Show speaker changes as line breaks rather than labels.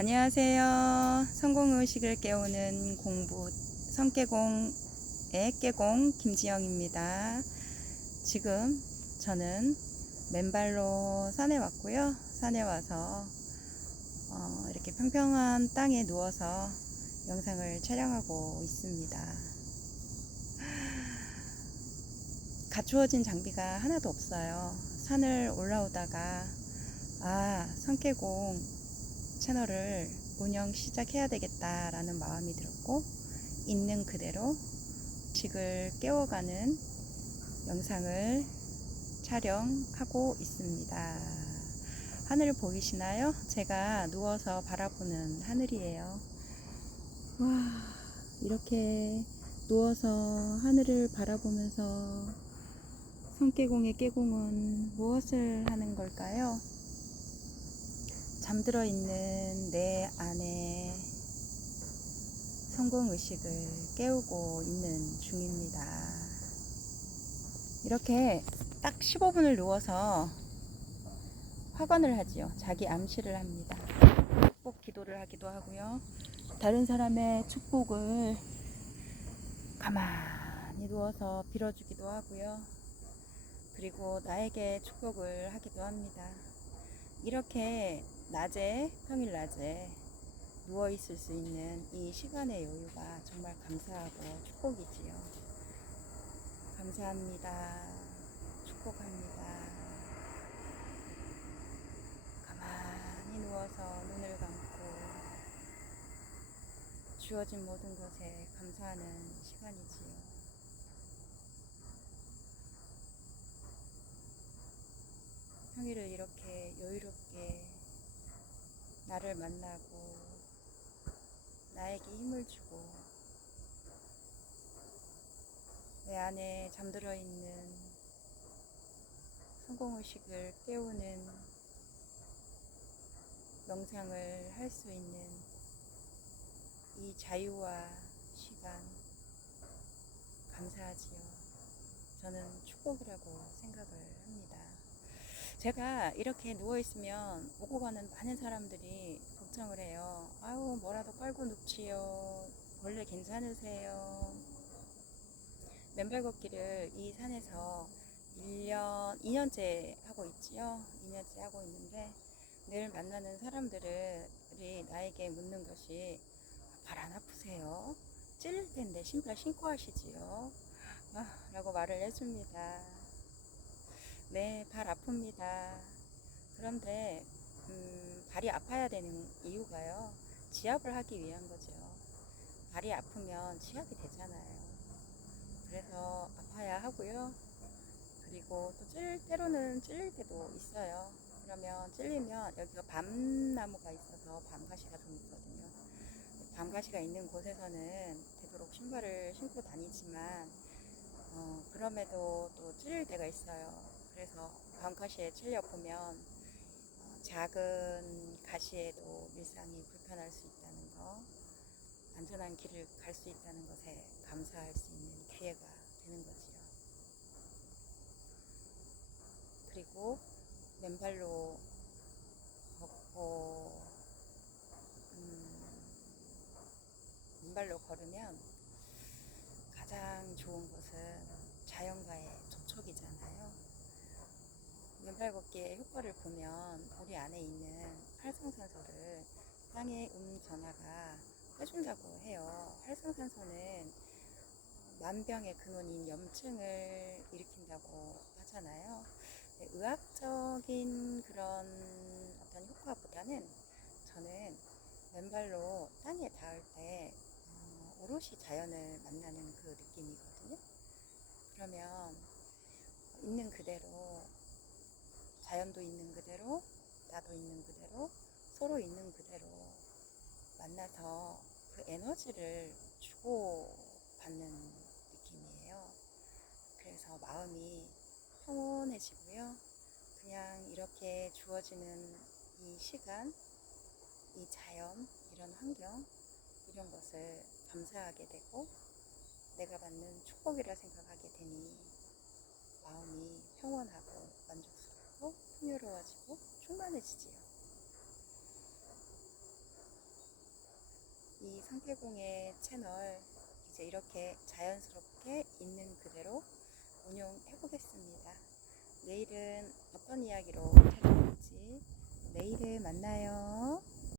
안녕하세요. 성공의식을 깨우는 공부 성깨공의 깨공 김지영입니다. 지금 저는 맨발로 산에 왔고요. 산에 와서 어, 이렇게 평평한 땅에 누워서 영상을 촬영하고 있습니다. 갖추어진 장비가 하나도 없어요. 산을 올라오다가 아 성깨공 채널을 운영 시작해야 되겠다라는 마음이 들었고 있는 그대로 식을 깨워가는 영상을 촬영하고 있습니다. 하늘 보이시나요? 제가 누워서 바라보는 하늘이에요. 와, 이렇게 누워서 하늘을 바라보면서 성깨공의 깨공은 무엇을 하는 걸까요? 잠들어 있는 내 안에 성공 의식을 깨우고 있는 중입니다. 이렇게 딱 15분을 누워서 화관을 하지요. 자기 암시를 합니다. 축복 기도를 하기도 하고요. 다른 사람의 축복을 가만히 누워서 빌어주기도 하고요. 그리고 나에게 축복을 하기도 합니다. 이렇게 낮에, 평일 낮에 누워 있을 수 있는 이 시간의 여유가 정말 감사하고 축복이지요. 감사합니다. 축복합니다. 가만히 누워서 눈을 감고 주어진 모든 것에 감사하는 시간이지요. 평일을 이렇게 여유롭게 나를 만나고 나에게 힘을 주고 내 안에 잠들어 있는 성공의식을 깨우는 명상을 할 수 있는 이 자유와 시간 감사하지요. 저는 축복이라고 생각을 합니다. 제가 이렇게 누워있으면 오고 가는 많은 사람들이 걱정을 해요. 아유, 뭐라도 깔고 눕지요. 원래 괜찮으세요. 맨발 걷기를 이 산에서 1년, 2년째 하고 있지요. 2년째 하고 있는데 늘 만나는 사람들이 나에게 묻는 것이 발 안 아프세요? 찔릴 텐데 신발 신고 하시지요. 아, 라고 말을 해줍니다. 네, 발 아픕니다. 그런데 음, 발이 아파야 되는 이유가요. 지압을 하기 위한 거죠. 발이 아프면 지압이 되잖아요. 그래서 아파야 하고요. 그리고 또 찔, 때로는 찔릴 때도 있어요. 그러면 찔리면 여기가 밤나무가 있어서 밤가시가 좀 있거든요. 밤가시가 있는 곳에서는 되도록 신발을 신고 다니지만 어, 그럼에도 또 찔릴 때가 있어요. 그래서 밤가시에 찔려 보면 어, 작은 가시에도 일상이 불편할 수 있다는 거, 안전한 길을 갈 수 있다는 것에 감사할 수 있는 기회가 되는 거지요. 그리고 맨발로 걷고 음, 맨발로 걸으면 가장 좋은 것은 자연과의 접촉이잖아요. 맨발 걷기의 효과를 보면 우리 안에 있는 활성산소를 땅의 음 전하가 해준다고 해요. 활성산소는 만병의 근원인 염증을 일으킨다고 하잖아요. 네, 의학적인 그런 어떤 효과보다는 저는 맨발로 땅에 닿을 때 어, 오롯이 자연을 만나는 그 느낌이거든요. 그러면 있는 그대로 자연도 있는 그대로 나도 있는 그대로 서로 있는 그대로 만나서 그 에너지를 주고 받는 느낌이에요. 그래서 마음이 평온해지고요. 그냥 이렇게 주어지는 이 시간, 이 자연, 이런 환경, 이런 것을 감사하게 되고 내가 받는 축복이라 생각하게 되니 마음이 평온하고 만족스럽고 풍 요로워지고 충만해지지요. 상태공의 채널 이제 이렇게 자연스럽게 있는 그대로 운영해 보겠습니다. 내일은 어떤 이야기로 찾아올지 내일을 만나요.